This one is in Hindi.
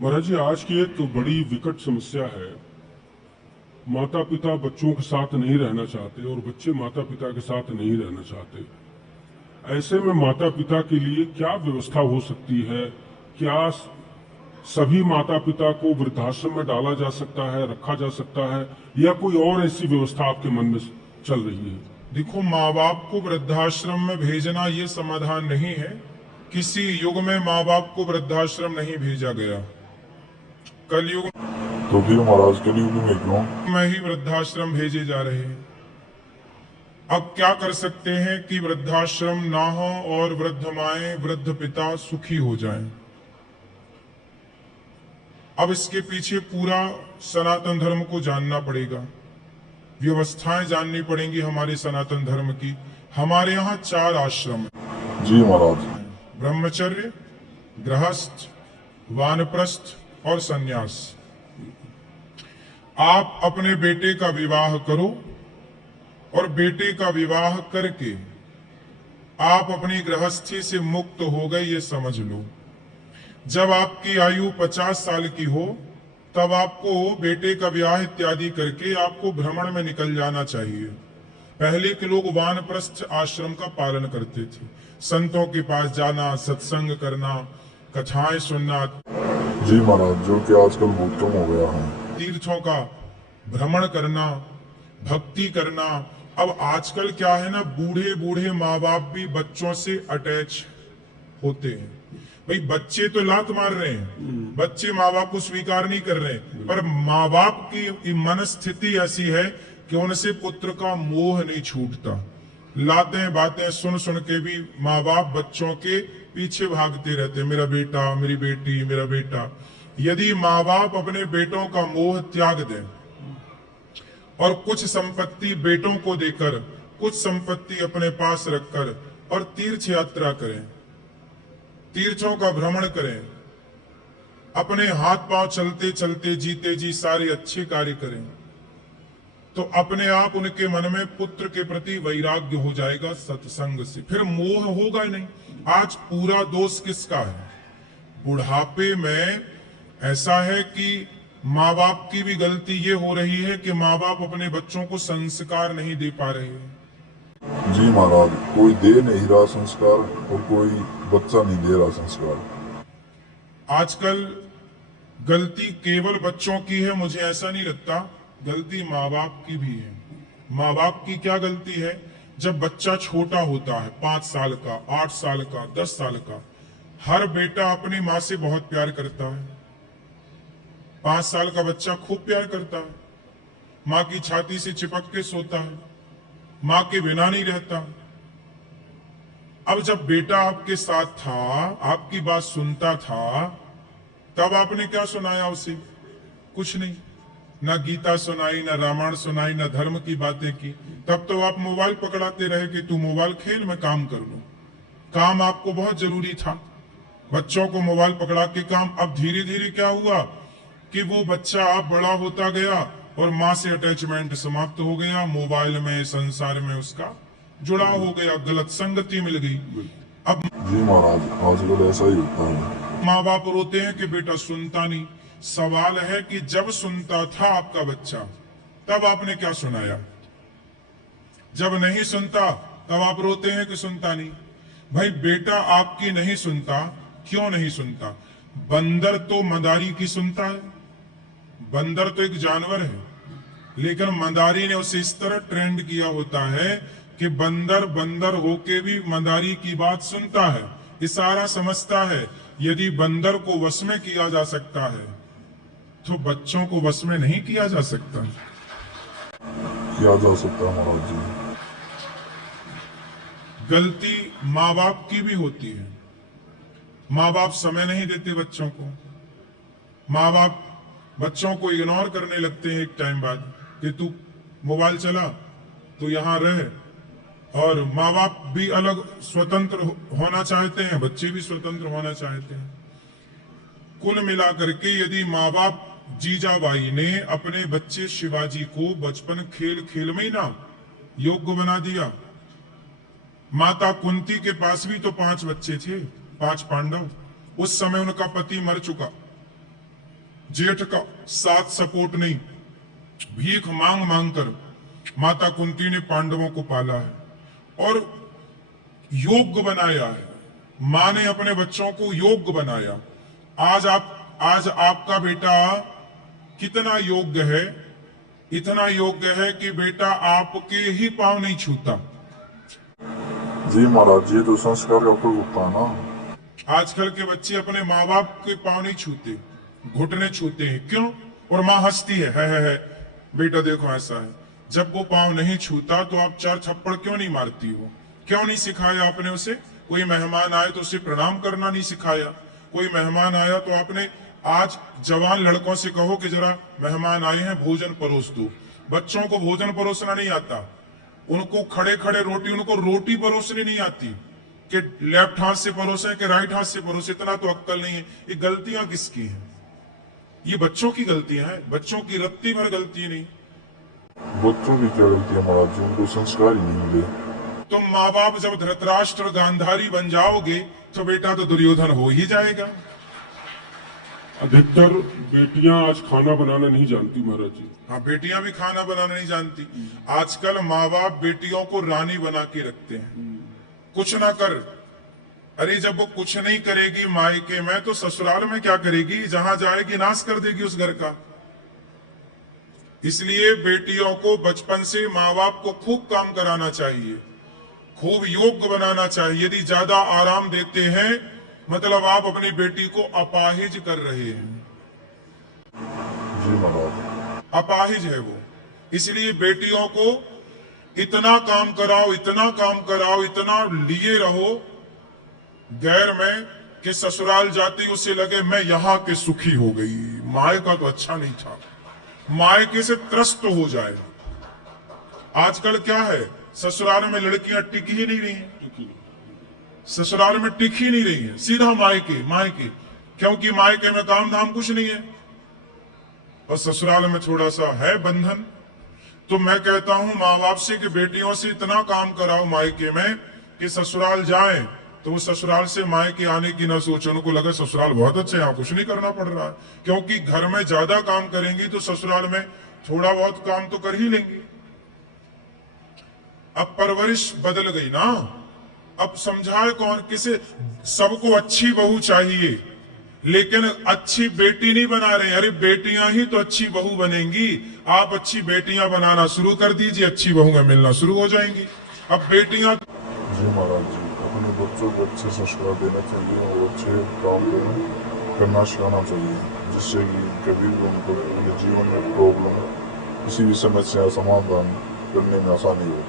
महाराज जी, आज की एक बड़ी विकट समस्या है। माता पिता बच्चों के साथ नहीं रहना चाहते और बच्चे माता पिता के साथ नहीं रहना चाहते। ऐसे में माता पिता के लिए क्या व्यवस्था हो सकती है? क्या सभी माता पिता को वृद्धाश्रम में डाला जा सकता है, रखा जा सकता है, या कोई और ऐसी व्यवस्था आपके मन में चल रही है? देखो, माँ बाप को वृद्धाश्रम में भेजना ये समाधान नहीं है। किसी युग में माँ बाप को वृद्धाश्रम नहीं भेजा गया। कलयुग तो फिर महाराज कलयुग में क्यों? में ही वृद्धाश्रम भेजे जा रहे हैं। अब क्या कर सकते हैं कि वृद्धाश्रम ना हो और वृद्ध माएं वृद्ध पिता सुखी हो जाएं। अब इसके पीछे पूरा सनातन धर्म को जानना पड़ेगा, व्यवस्थाएं जाननी पड़ेंगी हमारे सनातन धर्म की। हमारे यहाँ 4 आश्रम है। जी महाराज। ब्रह्मचर्य, गृहस्थ, वानप्रस्थ और सन्यास। आप अपने बेटे का विवाह करो और बेटे का विवाह करके आप अपनी गृहस्थी से मुक्त हो गए, ये समझ लो। जब आपकी आयु 50 साल की हो तब आपको बेटे का विवाह इत्यादि करके आपको भ्रमण में निकल जाना चाहिए। पहले के लोग वानप्रस्थ आश्रम का पालन करते थे। संतों के पास जाना, सत्संग करना, कथाएं सुनना। जी महाराज, जो कि आजकल बहुत कम हो गया है। तीर्थों का भ्रमण करना, भक्ति करना। अब आजकल क्या है ना, बूढ़े बूढ़े माँ बाप भी बच्चों से अटैच होते हैं। भाई, बच्चे तो लात मार रहे हैं, बच्चे माँ बाप को स्वीकार नहीं कर रहे हैं, पर माँ बाप की मनस्थिति ऐसी है कि उनसे पुत्र का मोह नहीं छूटता। लातें बातें सुन सुन के भी माँ बाप बच्चों के पीछे भागते रहते, मेरा बेटा, मेरी बेटी, मेरा बेटा। यदि माँ बाप अपने बेटों का मोह त्याग दें और कुछ संपत्ति बेटों को देकर, कुछ संपत्ति अपने पास रखकर और तीर्थ यात्रा करें, तीर्थों का भ्रमण करें, अपने हाथ पांव चलते चलते जीते जी सारे अच्छे कार्य करें, तो अपने आप उनके मन में पुत्र के प्रति वैराग्य हो जाएगा सत्संग से। फिर मोह होगा ही नहीं। आज पूरा दोष किसका है? बुढ़ापे में ऐसा है कि माँ बाप की भी गलती ये हो रही है कि माँ बाप अपने बच्चों को संस्कार नहीं दे पा रहे हैं। जी महाराज, कोई दे नहीं रहा संस्कार और कोई बच्चा नहीं दे रहा संस्कार। आजकल गलती केवल बच्चों की है, मुझे ऐसा नहीं लगता। गलती माँ बाप की भी है। माँ बाप की क्या गलती है? जब बच्चा छोटा होता है, 5 साल का, 8 साल का, 10 साल का, हर बेटा अपनी माँ से बहुत प्यार करता है। 5 साल का बच्चा खूब प्यार करता है, माँ की छाती से चिपक के सोता है, माँ के बिना नहीं रहता। अब जब बेटा आपके साथ था, आपकी बात सुनता था, तब आपने क्या सुनाया उसे? कुछ नहीं। ना गीता सुनाई, ना रामायण सुनाई, ना धर्म की बातें की। तब तो आप मोबाइल पकड़ाते रहे कि तू मोबाइल खेल, मैं काम कर लूं। काम आपको बहुत जरूरी था, बच्चों को मोबाइल पकड़ा के काम। अब धीरे धीरे क्या हुआ कि वो बच्चा आप बड़ा होता गया और माँ से अटैचमेंट समाप्त हो गया, मोबाइल में, संसार में उसका जुड़ाव हो गया, गलत संगति मिल गई। अब जी महाराज, आजकल ऐसा ही होता है। माँ बाप रोते हैं कि बेटा सुनता नहीं। सवाल है कि जब सुनता था आपका बच्चा, तब आपने क्या सुनाया? जब नहीं सुनता तब आप रोते हैं कि सुनता नहीं। भाई, बेटा आपकी नहीं सुनता, क्यों नहीं सुनता? बंदर तो मदारी की सुनता है। बंदर तो एक जानवर है, लेकिन मदारी ने उसे इस तरह ट्रेंड किया होता है कि बंदर बंदर होके भी मदारी की बात सुनता है, इशारा समझता है। यदि बंदर को वश में किया जा सकता है तो बच्चों को वश में नहीं किया जा सकता। किया जा सकता है महाराज जी। गलती माँ बाप की भी होती है। माँ बाप समय नहीं देते बच्चों को। माँ बाप बच्चों को इग्नोर करने लगते हैं एक टाइम बाद कि तू मोबाइल चला, तो यहाँ रहे। और माँ बाप भी अलग स्वतंत्र होना चाहते हैं, बच्चे भी स्वतंत्र होना चाहते हैं। कुल मिलाकर के यदि माँ बाप, जीजाबाई ने अपने बच्चे शिवाजी को बचपन खेल खेल में ही ना योग्य बना दिया। माता कुंती के पास भी तो 5 बच्चे थे, 5 पांडव। उस समय उनका पति मर चुका, जेठ का साथ सपोर्ट नहीं, भीख मांग मांग कर माता कुंती ने पांडवों को पाला है और योग्य बनाया है। मां ने अपने बच्चों को योग्य बनाया। आज आपका बेटा कितना योग्य है, इतना योग्य है कि बेटा आपके ही पांव नहीं छूता। जी महाराज, ये तो संस्कार का फल होता है ना। आजकल के बच्चे अपने माँ बाप के पांव नहीं छूते, घुटने छूते हैं। क्यों? और माँ हंसती है बेटा देखो ऐसा है। जब वो पांव नहीं छूता तो आप 4 थप्पड़ क्यों नहीं मारती हो? क्यों नहीं सिखाया आपने उसे? कोई मेहमान आए तो उसे प्रणाम करना नहीं सिखाया। कोई मेहमान आया तो आपने, आज जवान लड़कों से कहो कि जरा मेहमान आए हैं भोजन परोस दो। बच्चों को भोजन परोसना नहीं आता, उनको खड़े खड़े उनको रोटी परोसनी नहीं आती कि लेफ्ट हाथ से परोसे कि राइट हाथ से परोसे। इतना तो अक्कल नहीं है। ये गलतियां किसकी हैं? ये बच्चों की गलतियां हैं, बच्चों की रत्ती भर गलती नहीं। बच्चों की क्या गलती है महाराज जी, उनको संस्कार ही नहीं मिले। तुम माँ बाप जब धृतराष्ट्र गांधारी बन जाओगे तो बेटा तो दुर्योधन हो ही जाएगा। अधिकतर बेटियां आज खाना बनाना नहीं जानती महाराज जी। हाँ, बेटियां भी खाना बनाना नहीं जानती। आजकल माँ बाप बेटियों को रानी बना के रखते हैं। कुछ ना कर, अरे जब वो कुछ नहीं करेगी मायके में तो ससुराल में क्या करेगी? जहां जाएगी नाश कर देगी उस घर का। इसलिए बेटियों को बचपन से माँ बाप को खूब काम कराना चाहिए, खूब योग्य बनाना चाहिए। यदि ज्यादा आराम देते हैं मतलब आप अपनी बेटी को अपाहिज कर रहे हैं। जी महाराज, अपाहिज है वो। इसलिए बेटियों को इतना काम कराओ, इतना काम कराओ, इतना लिए रहो गैर में कि ससुराल जाती उसे लगे मैं यहां के सुखी हो गई, मायका तो अच्छा नहीं था, मायके से त्रस्त हो जाए। आजकल क्या है, ससुराल में लड़कियां टिक ही नहीं रही हैं, ससुराल में टिक ही नहीं रही हैं, सीधा मायके मायके। क्योंकि मायके में काम धाम कुछ नहीं है और ससुराल में थोड़ा सा है बंधन। तो मैं कहता हूं माँ बाप से कि बेटियों से इतना काम कराओ मायके में कि ससुराल जाएं तो वो ससुराल से मायके आने की ना सोचे, उनको लगे ससुराल बहुत अच्छा है, यहाँ कुछ नहीं करना पड़ रहा है। क्योंकि घर में ज्यादा काम करेंगी तो ससुराल में थोड़ा बहुत काम तो कर ही लेंगी। अब परवरिश बदल गई ना, अब समझाए कौन किसे? सबको अच्छी बहू चाहिए लेकिन अच्छी बेटी नहीं बना रहे। अरे बेटियां ही तो अच्छी बहू बनेंगी। आप अच्छी बेटियां बनाना शुरू कर दीजिए, अच्छी बहुएं मिलना शुरू हो जाएंगी। अब बेटियां, जी महाराज जी, अपने बच्चों को अच्छे संस्कार देना चाहिए और अच्छे काम करना सिखाना चाहिए, जिससे कि कभी भी उनको जीवन में प्रॉब्लम, किसी भी समस्या समाधान करने में आसानी हो।